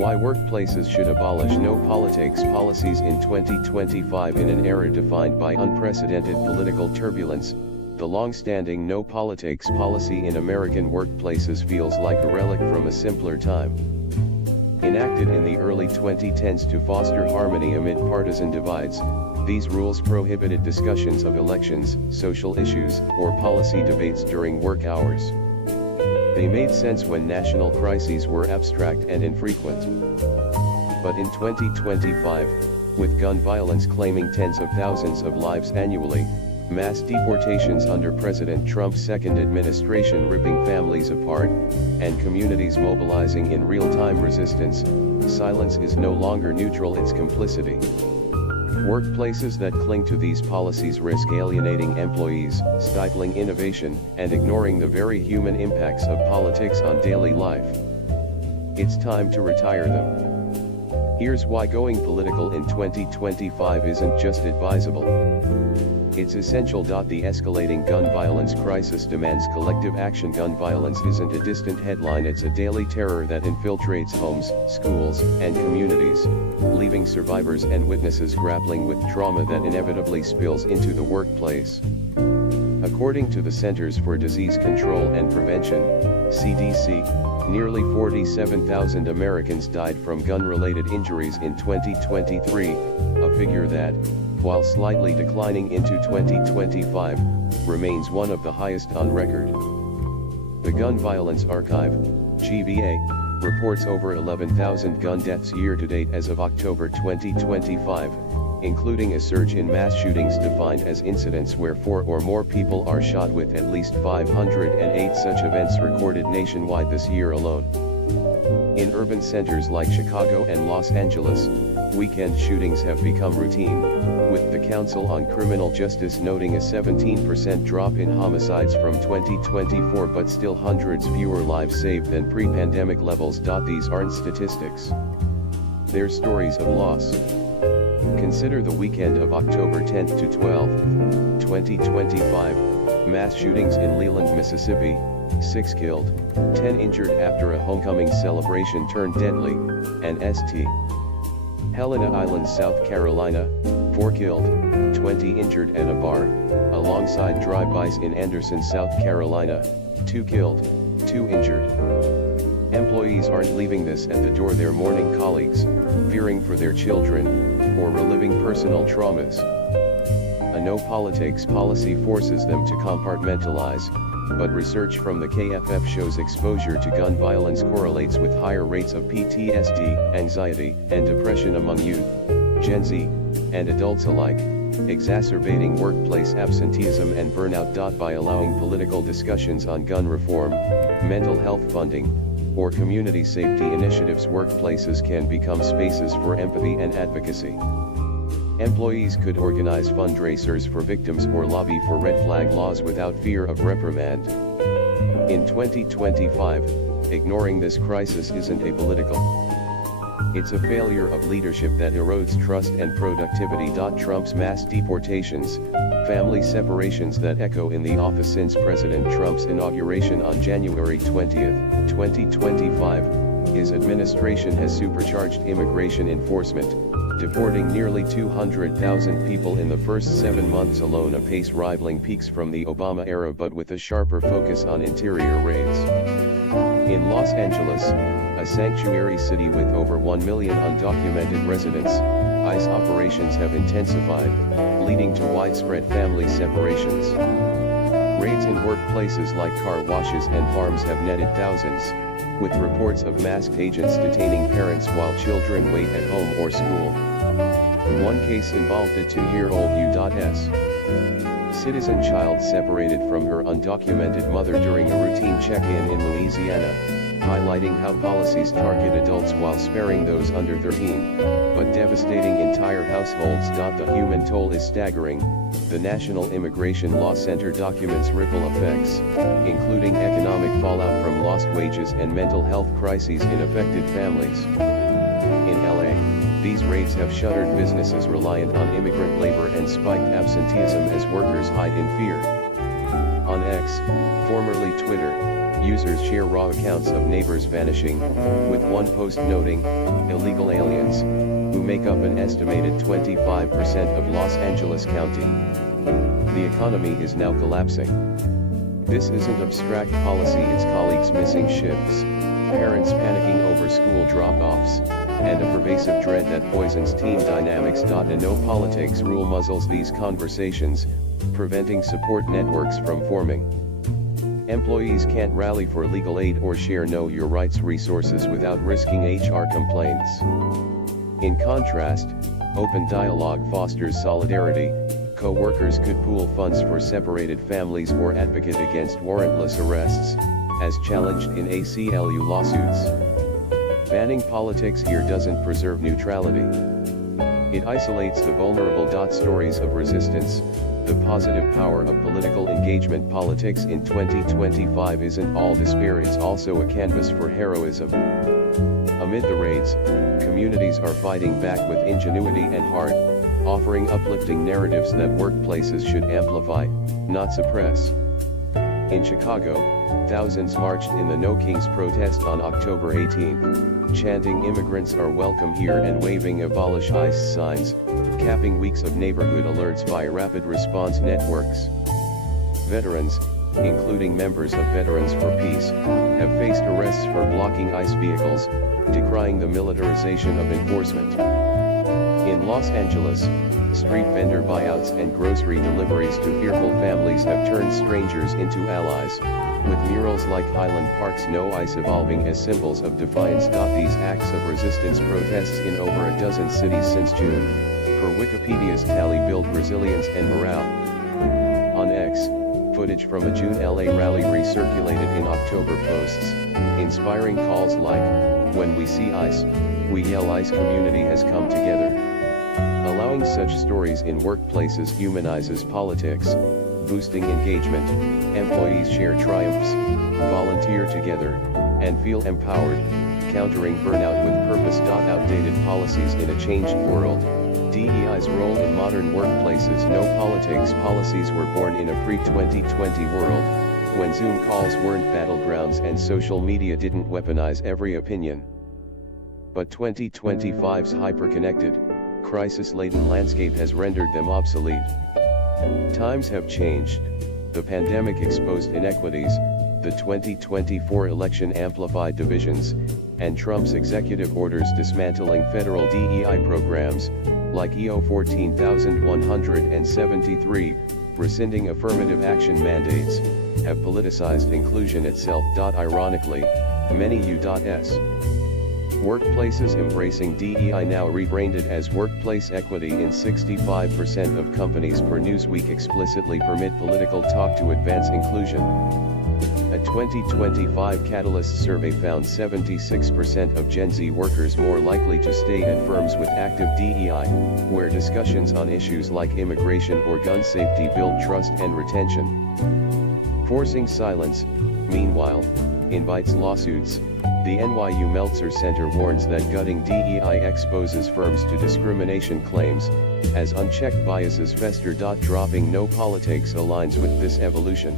Why workplaces should abolish no politics policies in 2025. In an era defined by unprecedented political turbulence, the long-standing no politics policy in American workplaces feels like a relic from a simpler time. Enacted in the early 2010s to foster harmony amid partisan divides, these rules prohibited discussions of elections, social issues, or policy debates during work hours. They made sense when national crises were abstract and infrequent. But in 2025, with gun violence claiming tens of thousands of lives annually, mass deportations under President Trump's second administration ripping families apart, and communities mobilizing in real-time resistance, silence is no longer neutral, it's complicity. Workplaces that cling to these policies risk alienating employees, stifling innovation, and ignoring the very human impacts of politics on daily life. It's time to retire them. Here's why going political in 2025 isn't just advisable. It's essential. The escalating gun violence crisis demands collective action. Gun violence isn't a distant headline, it's a daily terror that infiltrates homes, schools, and communities, leaving survivors and witnesses grappling with trauma that inevitably spills into the workplace. According to the Centers for Disease Control and Prevention, CDC, nearly 47,000 Americans died from gun-related injuries in 2023, a figure that, while slightly declining into 2025, remains one of the highest on record. The Gun Violence Archive, GVA, reports over 11,000 gun deaths year-to-date as of October 2025, including a surge in mass shootings defined as incidents where 4 or more people are shot, with at least 508 such events recorded nationwide this year alone. In urban centers like Chicago and Los Angeles, weekend shootings have become routine, with the Council on Criminal Justice noting a 17% drop in homicides from 2024, but still hundreds fewer lives saved than pre-pandemic levels. These aren't statistics. They're stories of loss. Consider the weekend of October 10th to 12th, 2025, mass shootings in Leland, Mississippi, 6 killed, 10 injured after a homecoming celebration turned deadly, and St. Helena Island, South Carolina, 4 killed, 20 injured at a bar, alongside drive-bys in Anderson, South Carolina, 2 killed, 2 injured. Employees aren't leaving this at the door, they're mourning colleagues, fearing for their children, or reliving personal traumas. A no politics policy forces them to compartmentalize, but research from the KFF shows exposure to gun violence correlates with higher rates of PTSD, anxiety, and depression among youth, Gen Z, and adults alike, exacerbating workplace absenteeism and burnout. By allowing political discussions on gun reform, mental health funding, or community safety initiatives, workplaces can become spaces for empathy and advocacy. Employees could organize fundraisers for victims or lobby for red flag laws without fear of reprimand. In 2025, ignoring this crisis isn't apolitical. It's a failure of leadership that erodes trust and productivity. Trump's mass deportations, family separations that echo in the office since President Trump's inauguration on January 20, 2025, his administration has supercharged immigration enforcement, deporting nearly 200,000 people in the first 7 months alone, a pace rivaling peaks from the Obama era but with a sharper focus on interior raids. In Los Angeles, a sanctuary city with over 1 million undocumented residents, ICE operations have intensified, leading to widespread family separations. Raids in workplaces like car washes and farms have netted thousands, with reports of masked agents detaining parents while children wait at home or school. One case involved a 2-year-old U.S. citizen child separated from her undocumented mother during a routine check-in in Louisiana, highlighting how policies target adults while sparing those under 13, but devastating entire households. The human toll is staggering. The National Immigration Law Center documents ripple effects, including economic fallout from lost wages and mental health crises in affected families. In LA, these raids have shuttered businesses reliant on immigrant labor and spiked absenteeism as workers hide in fear. On X, formerly Twitter, Users share raw accounts of neighbors vanishing, with one post noting, illegal aliens, who make up an estimated 25% of Los Angeles County. The economy is now collapsing. This isn't abstract policy, it's colleagues missing shifts, parents panicking over school drop-offs, and a pervasive dread that poisons team dynamics. A no politics rule muzzles these conversations, preventing support networks from forming. Employees can't rally for legal aid or share know your rights resources without risking HR complaints. In contrast, open dialogue fosters solidarity. Co-workers could pool funds for separated families or advocate against warrantless arrests, as challenged in ACLU lawsuits. Banning politics here doesn't preserve neutrality. It isolates the vulnerable. Stories of resistance. The positive power of political engagement. Politics in 2025 isn't all despair, it's also a canvas for heroism. Amid the raids, communities are fighting back with ingenuity and heart, offering uplifting narratives that workplaces should amplify, not suppress. In Chicago, thousands marched in the No Kings protest on October 18, chanting "Immigrants are welcome here" and waving "Abolish ICE" signs, capping weeks of neighborhood alerts by rapid response networks. Veterans, including members of Veterans for Peace, have faced arrests for blocking ICE vehicles, decrying the militarization of enforcement. In Los Angeles, street vendor buyouts and grocery deliveries to fearful families have turned strangers into allies, with murals like Highland Park's "No ICE" evolving as symbols of defiance. These acts of resistance protests in over a dozen cities since June, per Wikipedia's tally, build resilience and morale. On X, footage from a June LA rally recirculated in October posts, inspiring calls like, "When we see ICE, we yell ICE." Community has come together. Allowing such stories in workplaces humanizes politics, boosting engagement. Employees share triumphs, volunteer together, and feel empowered, countering burnout with purpose. Outdated policies in a changed world. DEI's role in modern workplaces. No politics policies were born in a pre-2020 world, when Zoom calls weren't battlegrounds and social media didn't weaponize every opinion. But 2025's hyper-connected, crisis-laden landscape has rendered them obsolete. Times have changed. The pandemic exposed inequities, the 2024 election amplified divisions, and Trump's executive orders dismantling federal DEI programs, like EO 14173, rescinding affirmative action mandates, have politicized inclusion itself. Ironically, many U.S. workplaces embracing DEI now rebranded as workplace equity in 65% of companies per Newsweek explicitly permit political talk to advance inclusion. A 2025 Catalyst survey found 76% of Gen Z workers more likely to stay at firms with active DEI, where discussions on issues like immigration or gun safety build trust and retention. Forcing silence, meanwhile, invites lawsuits. The NYU Meltzer Center warns that gutting DEI exposes firms to discrimination claims, as unchecked biases fester. Dropping no politics aligns with this evolution.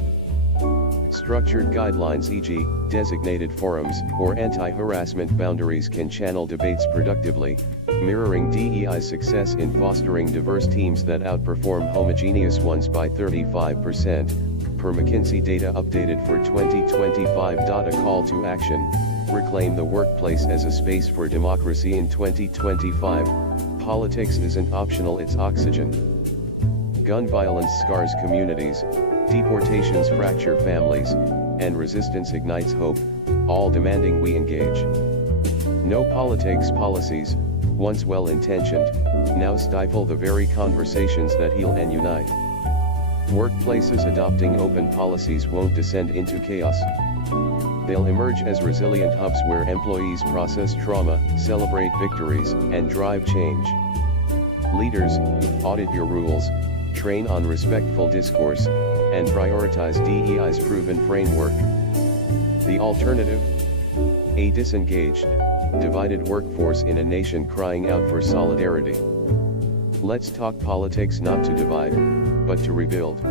Structured guidelines, e.g., designated forums or anti-harassment boundaries, can channel debates productively, mirroring DEI's success in fostering diverse teams that outperform homogeneous ones by 35%, per McKinsey data updated for 2025. A call to action: reclaim the workplace as a space for democracy in 2025. Politics isn't optional, it's oxygen. Gun violence scars communities, deportations fracture families, and resistance ignites hope, all demanding we engage. No politics policies, once well-intentioned, now stifle the very conversations that heal and unite. Workplaces adopting open policies won't descend into chaos. They'll emerge as resilient hubs where employees process trauma, celebrate victories, and drive change. Leaders, audit your rules, train on respectful discourse, and prioritize DEI's proven framework. The alternative? A disengaged, divided workforce in a nation crying out for solidarity. Let's talk politics, not to divide, but to rebuild.